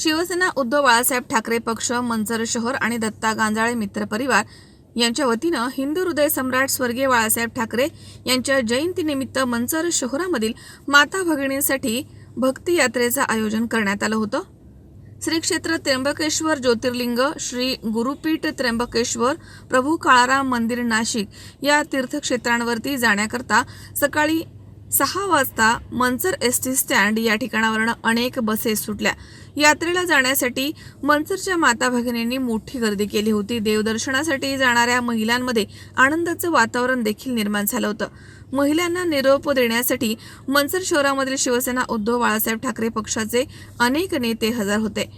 शिवसेना उद्धव बाळासाहेब ठाकरे पक्ष, मंचर शहर आणि दत्ता गांजाळे मित्र परिवार यांच्या वतीनं हिंदू हृदय सम्राट स्वर्गीय बाळासाहेब ठाकरे यांच्या जयंतीनिमित्त मंचर शहरामधील माता भगिनींसाठी भक्ती यात्रेचं आयोजन करण्यात आलं होतं। श्री क्षेत्र त्र्यंबकेश्वर ज्योतिर्लिंग, श्री गुरुपीठ त्र्यंबकेश्वर, प्रभू काळाराम मंदिर नाशिक या तीर्थक्षेत्रांवरती जाण्याकरता सकाळी 6 वाजता मंचर एसटी स्टँड या ठिकाणावरून अनेक बसेस सुटल्या। यात्रेला जाण्यासाठी मंचरच्या माता भगिनींनी मोठी गर्दी केली होती। देवदर्शनासाठी जाणाऱ्या महिलांमध्ये आनंदाचं वातावरण देखील निर्माण झालं होतं। महिलांना निरोप देण्यासाठी मंचर शहरामधील शिवसेना उद्धव बाळासाहेब ठाकरे पक्षाचे अनेक नेते हजर होते।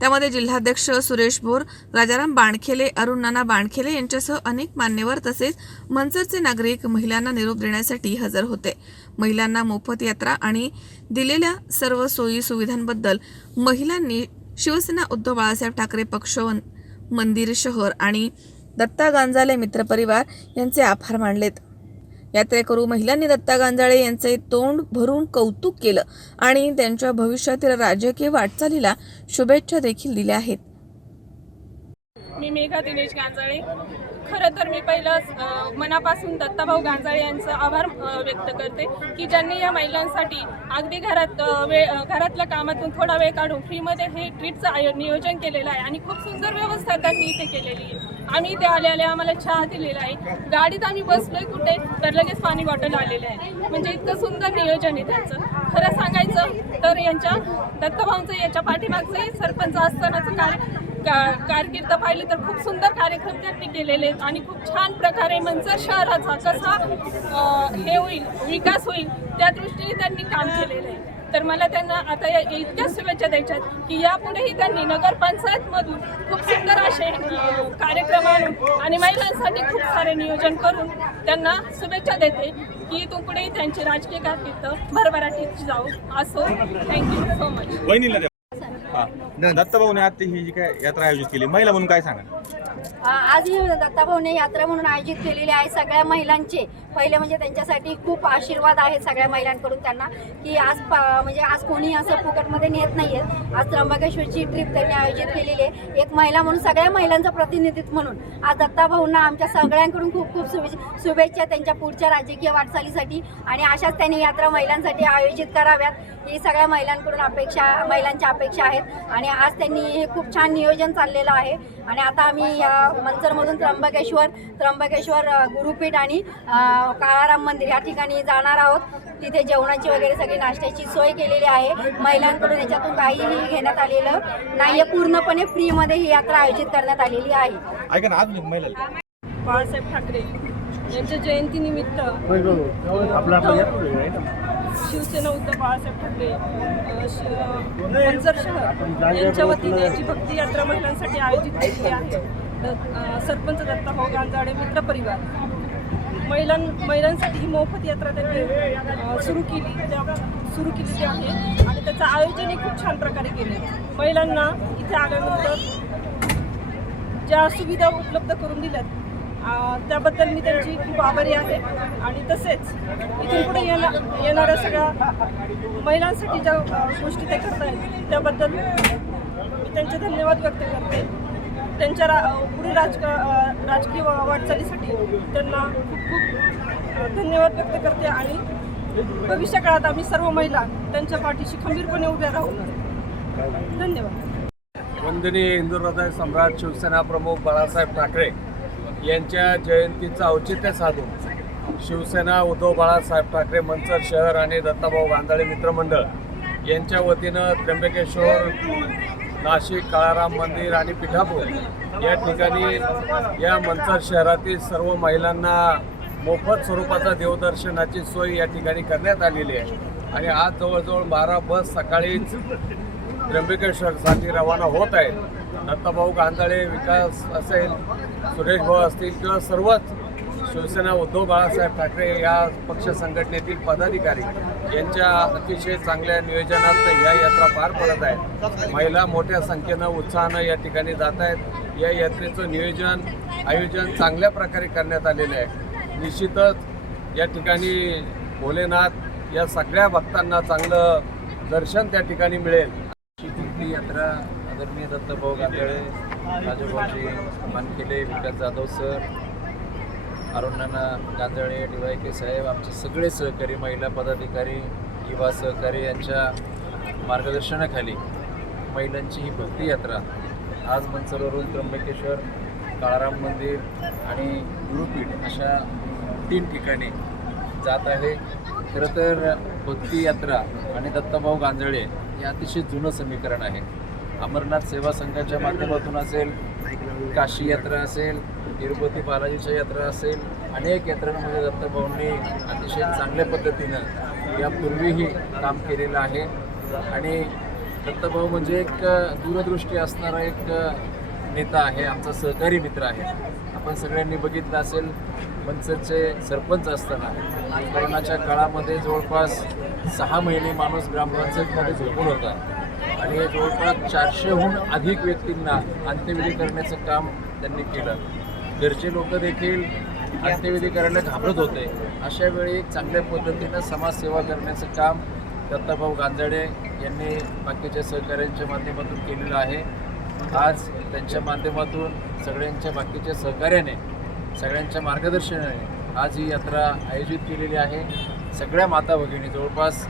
त्यामध्ये जिल्हाध्यक्ष सुरेश भोर, राजाराम बाणखेले, अरुण नाना बाणखेले यांच्यासह अनेक मान्यवर तसेच मंचरचे नागरिक महिलांना निरोप देण्यासाठी हजर होते। महिलांना मोफत यात्रा आणि दिलेल्या सर्व सोयी सुविधांबद्दल महिलांनी शिवसेना उद्धव बाळासाहेब ठाकरे पक्ष, मंदिर शहर आणि दत्ता गांजाळे मित्र परिवार यांचे आभार मानलेत। यात्रेकरू महिलांनी दत्ता गांजाळे यांचे तोंड भरून कौतुक केलं आणि त्यांच्या भविष्यातील राजकीय वाटचालीला शुभेच्छा देखील दिल्या आहेत। मी मेघा दिनेश गांजाळे। खरं तर मी पहिलं मनापासून दत्ताभाऊ गांजाळे यांचं आभार व्यक्त करते की ज्यांनी या महिलांसाठी अगदी घरातल्या कामातून थोडा वेळ काढून फ्रीमध्ये हे ट्रीपचं नियोजन केलेलं आहे आणि खूप सुंदर व्यवस्था त्यांनी इथे केलेली आहे। आम्ही इथे आलेले आम्हाला चहा दिलेला आहे, गाडीत आम्ही बसलोय कुठे तर लगेच पाणी बॉटल आलेले आहे, म्हणजे इतकं सुंदर नियोजन आहे त्यांचं। खरं सांगायचं तर यांच्या दत्ताभाऊंचं याच्या पाठीमागचंही सरपंच असतानाचं कारकीर्द पाहिली तर खूप सुंदर कार्यक्रम त्यांनी केलेले आहेत आणि खूप छान प्रकारे मंचर शहराचा कसा हे होईल, विकास होईल त्या दृष्टीने त्यांनी काम केलेलं आहे। तर मला त्यांना आता इतक्या शुभेच्छा द्यायच्यात की यापुढेही त्यांनी नगरपंचायतमधून खूप सुंदर असे कार्यक्रम आणून आणि महिलांसाठी खूप सारे नियोजन करून त्यांना शुभेच्छा देते की इथून पुढेही त्यांची राजकीय कारकीर्द भरभराटीत जाऊ असो। Thank you so much. दत्ताभाऊने आज ही जी काय यात्रा आयोजित केली, महिला म्हणून काय सांगा? आज ही दत्ताभाऊने यात्रा म्हणून आयोजित केलेली आहे सगळ्या महिलांचे। पहिले म्हणजे त्यांच्यासाठी खूप आशीर्वाद आहे सगळ्या महिलांकडून त्यांना की आज म्हणजे आज कोणी असं फुकटमध्ये नेत नाही आहे। आज त्र्यंबकेश्वरची ट्रिप त्यांनी आयोजित केलेली आहे एक महिला म्हणून, सगळ्या महिलांचं प्रतिनिधित्व म्हणून। आज दत्ताभाऊंना आमच्या सगळ्यांकडून खूप खूप शुभेच्छा त्यांच्या पुढच्या राजकीय वाटचालीसाठी आणि अशाच त्यांनी यात्रा महिलांसाठी आयोजित कराव्यात ही सगळ्या महिलांच्या अपेक्षा आहेत आणि आज त्यांनी हे खूप छान नियोजन चाललेलं आहे। आणि आता आम्ही मंचरमधून त्र्यंबकेश्वर गुरुपीठ आणि काळाराम मंदिर या ठिकाणी जाणार आहोत। तिथे जेवणाची वगैरे सगळी नाश्त्याची सोय केलेली आहे। महिलांकडून याच्यातून काहीही घेण्यात आलेलं नाहीये, पूर्णपणे फ्रीमध्ये ही यात्रा आयोजित करण्यात आलेली आहे। ऐका ना, आज महिला बाळासाहेब ठाकरे यांच्या जयंतीनिमित्त शिवसेना उद्धव बाळासाहेब ठाकरे मंचर शहर यांच्या वतीने याची भक्ती यात्रा महिलांसाठी आयोजित केलेली आहे। सरपंच दत्ताभाऊ गांजाळे मित्र परिवार महिलांसाठी ही मोफत यात्रा त्यांनी सुरू केलेली आहे आणि त्याचं आयोजनही खूप छान प्रकारे केले। महिलांना इथे आल्यानंतर ज्या सुविधा उपलब्ध करून दिल्यात त्याबद्दल मी त्यांची खूप आभारी आहे आणि तसेच इथून पुढे येणाऱ्या सगळ्या महिलांसाठी ज्या गोष्टी ते करत आहेत त्याबद्दल मी त्यांचे धन्यवाद व्यक्त करते। त्यांच्या पुढील राजकीय वाटचालीसाठी त्यांना खूप धन्यवाद व्यक्त करते आणि भविष्यकाळात आम्ही सर्व महिला त्यांच्या पाठीशी खंबीरपणे उभ्या राहू। धन्यवाद। वंदनीय हिंदू हृदय सम्राट शिवसेना प्रमुख बाळासाहेब ठाकरे यांच्या जयंतीचं औचित्य साधून शिवसेना उद्धव बाळासाहेब ठाकरे मंचर शहर आणि दत्ताभाऊ गांजाळे मित्रमंडळ यांच्या वतीनं त्र्यंबकेश्वर, नाशिक, काळाराम मंदिर आणि पिठापूर या ठिकाणी या मंचर शहरातील सर्व महिलांना मोफत स्वरूपाचा देवदर्शनाची सोय या ठिकाणी करण्यात आलेली आहे आणि आज जवळजवळ 12 बस सकाळीच त्र्यंबकेश्वरसाठी रवाना होत आहेत। दत्ताभाऊ गांजाळे विकास असेल, सुरेश भाऊ असतील किंवा सर्वच शिवसेना उद्धव बाळासाहेब ठाकरे या पक्ष संघटनेतील पदाधिकारी यांच्या अतिशय चांगल्या नियोजनात या यात्रा पार पडत आहेत। महिला मोठ्या संख्येनं उत्साहानं या ठिकाणी जात आहेत। या यात्रेचं आयोजन चांगल्या प्रकारे करण्यात आलेलं आहे। निश्चितच या ठिकाणी भोलेनाथ या सगळ्या भक्तांना चांगलं दर्शन त्या ठिकाणी मिळेल यात्रा आदरणीय दत्तभाऊ गांजाळे, राजभाऊजी मानकेले, विकास जाधव सर, अरुणाना गांजाळे, DYK साहेब, आमचे सगळे सहकारी, महिला पदाधिकारी, युवा सहकारी यांच्या मार्गदर्शनाखाली महिलांची ही भक्ती यात्रा आज मंचरवरून त्र्यंबकेश्वर, काळाराम मंदिर आणि गुरुपीठ अशा 3 ठिकाणी जात आहे. खरं तर भक्ती यात्रा आणि दत्तभाऊ गांजाळे हे अतिशय जुनं समीकरण आहे. अमरनाथ सेवा संघाच्या माध्यमातून असेल, काशी यात्रा असेल, तिरुपती बालाजीच्या यात्रा असेल, अनेक यात्रांमध्ये दत्तभाऊंनी अतिशय चांगल्या पद्धतीनं यापूर्वीही काम केलेलं आहे. आणि दत्तभाऊ म्हणजे एक दूरदृष्टी असणारा एक नेता आहे, आमचा सहकारी मित्र आहे. आपण सगळ्यांनी बघितलं असेल, मंचरचे सरपंच असताना कोरोनाच्या काळामध्ये जवळपास 6 महिने माणूस ग्रामपंचायतमध्ये झोपून होता आणि जवळपास 400हून अधिक व्यक्तींना अंत्यविधी करण्याचं काम त्यांनी केलं. घरचे लोक देखील अंत्यविधी करायला घाबरत होते. अशा वेळी एक चांगल्या पद्धतीनं समाजसेवा करण्याचं काम दत्तभाऊ गांजाळे यांनी बाकीच्या सहकाऱ्यांच्या माध्यमातून केलेलं आहे. आज त्यांच्या माध्यमातून सगळ्यांच्या बाकीच्या सहकार्याने, सगळ्यांच्या मार्गदर्शनाने आज ही यात्रा आयोजित केलेली आहे. सगळ्या माता भगिनी, जवळपास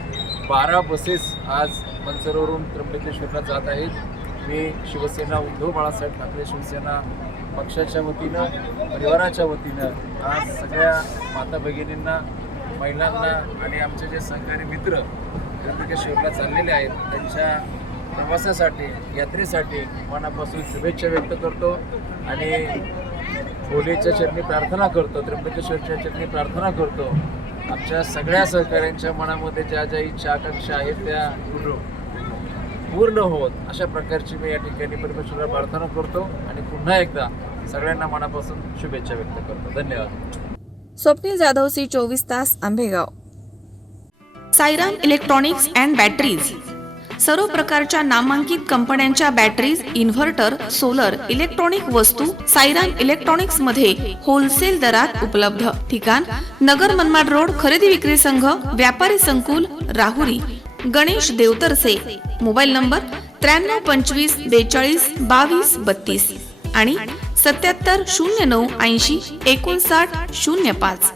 12 बसेस आज मंचरवरून त्र्यंबकेश्वरला जात आहेत. मी शिवसेना उद्धव बाळासाहेब ठाकरे शिवसेना पक्षाच्या वतीनं, परिवाराच्या वतीनं आज सगळ्या माता भगिनींना, महिलांना आणि आमचे जे सहकारी मित्र त्र्यंबकेश्वरला चाललेले आहेत त्यांच्या प्रवासासाठी, यात्रेसाठी मनापासून शुभेच्छा व्यक्त करतो आणि भोलेच्या चरणी प्रार्थना करतो, त्र्यंबकेश्वरच्या चरणी प्रार्थना करतो. आमच्या सगळ्या सहकाऱ्यांच्या मनामध्ये ज्या ज्या इच्छा आकांक्षा आहेत त्या पूर्ण होत अशा प्रकारची मी या ठिकाणी परमेश्वराला प्रार्थना करतो आणि पुन्हा एकदा सगळ्यांना मनापासून शुभेच्छा व्यक्त करतो. धन्यवाद. स्वप्नील जाधव, C24 तास, Ambegaon. Sairam electronics and batteries, सर्व प्रकारच्या नामांकित कंपन्यांच्या बॅटरीज, इन्व्हर्टर, सोलर, इलेक्ट्रॉनिक वस्तू साईराम इलेक्ट्रॉनिक्स मध्ये होलसेल दरात उपलब्ध. ठिकाण नगर मनमाड रोड, खरेदी विक्री संघ, व्यापारी संकुल, राहुरी. गणेश देवतरसे. मोबाईल नंबर 93 25 42 22 32 आणि 77 09 80 59 05.